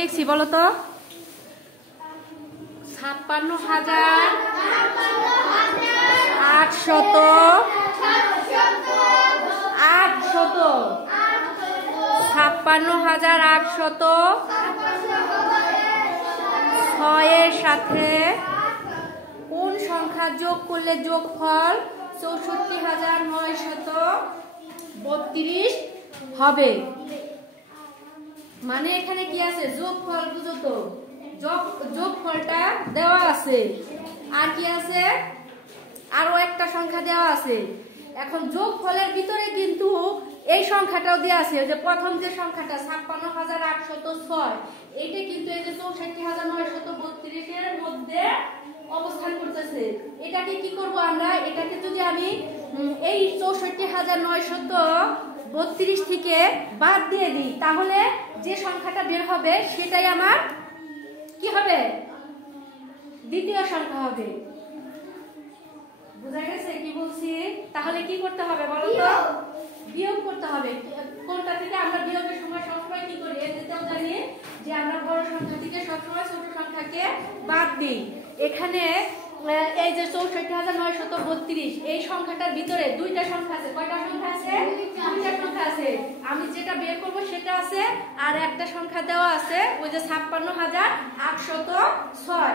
লিখছি বলো তো? 56,800 এর সাথে কোন সংখ্যা যোগ করলে যোগফল 64,932 হবে? মানে এখানে কি আছে? যোগফল বুঝো তো, যোগফলটা দেওয়া আছে, আর কি আছে? আরো একটা সংখ্যা দেওয়া আছে। এখন যোগফলের ভিতরে কিন্তু এই সংখ্যাটাও দেওয়া আছে, যে প্রথম যে সংখ্যাটা 56,806, এটা কিন্তু এই যে 64,932 এর মধ্যে অবস্থান করতেছে। এটাকে কি করব আমরা? এটাকে যদি আমি এই 64,932 থেকে বাদ দিয়ে দিই, তাহলে যে সংখ্যাটা বের হবে সেটাই আমার কি হবে? দ্বিতীয় সংখ্যা হবে। বুঝা গেছে কি বলছি? তাহলে কি করতে হবে বলো তো? বিয়োগ করতে হবে। কোনটা থেকে? আমরা বিয়োগের সময় সবসময় কি করি? এটাও জানি যে আমরা বড় সংখ্যা থেকে সবসময় ছোট সংখ্যাকে বাদ দিই। এখানে এই যে 64,932, এই সংখ্যাটার ভিতরে দুইটা সংখ্যা আছে। কয়টা সংখ্যা আছে? দুইটা সংখ্যা আছে। আমি যেটা বের করব সেটা আছে, আর একটা সংখ্যা দেওয়া আছে, ওই যে 56,806।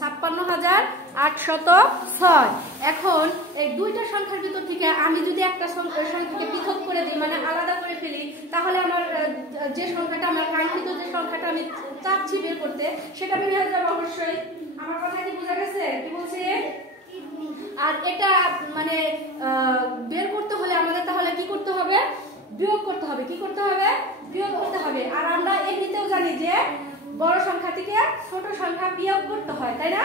56,806। এখন এই দুইটা সংখ্যার ভিতর থেকে আমি যদি একটা সংখ্যাকে পৃথক করে দিই, মানে আলাদা করে ফেলি, তাহলে আমার যে সংখ্যাটা, আমার কাঙ্ক্ষিত যে সংখ্যাটা আমি চাচ্ছি বের করতে, সেটা বের হয়ে যাবে অবশ্যই। আমার কথা কি বোঝা গেছে কি বলছি? আর এটা মানে বের করতে হলে আমাদের তাহলে কি করতে হবে? বিয়োগ করতে হবে। কি করতে হবে? বিয়োগ করতে হবে। আর আমরা এমনিতেও জানি যে বড় সংখ্যা থেকে ছোট সংখ্যা বিয়োগ করতে হয়, তাই না?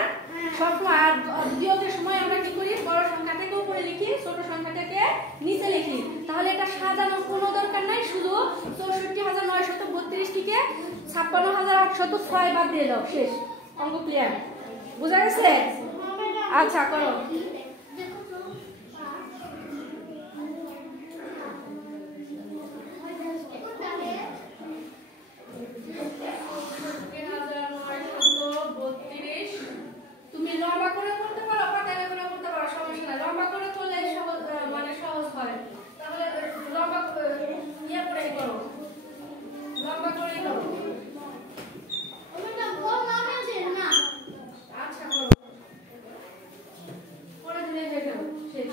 সবসময়। আর বিয়োগের সময় আমরা কি করি? বড় সংখ্যাটাকে উপরে লিখি, ছোট সংখ্যাটাকে নিচে লিখি। তাহলে এটা সাজানোর কোনো দরকার নাই, শুধু 64,932 থেকে 56,806 বাদ দিয়ে দাও, শেষ। অঙ্ক ক্লিয়ার। বুঝা গেছে? আচ্ছা করো। তুমি লম্বা করে করতে পারো, পাতালে করে করতে পারো, সমস্যা নাই। লম্বা করে করলে মানে সহজ হয়। তাহলে লম্বা ইয়ে করে করো, লম্বা করে করো। আচ্ছা করো, করে দিলে হয়ে যাবে, শেষ।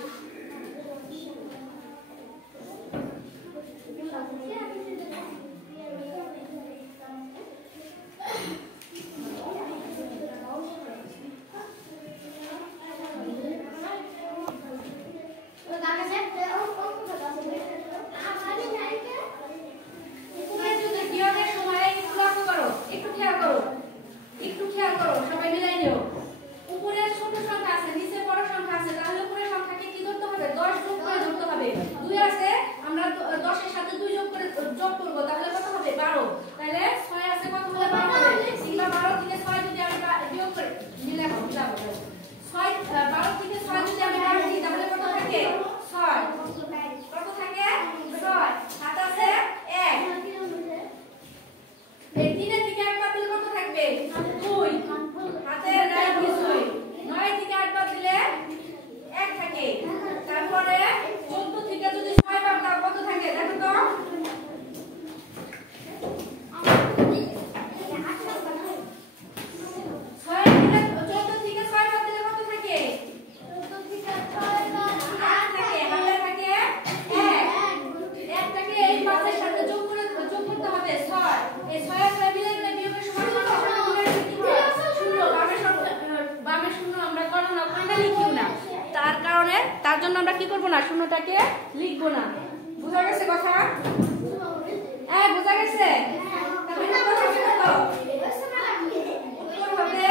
তার জন্য আমরা কি করব না? শূন্যটাকে লিখব না। বুঝা গেছে কথা? হ্যাঁ বুঝা গেছে। তাহলে কথা কি করব? উত্তর হবে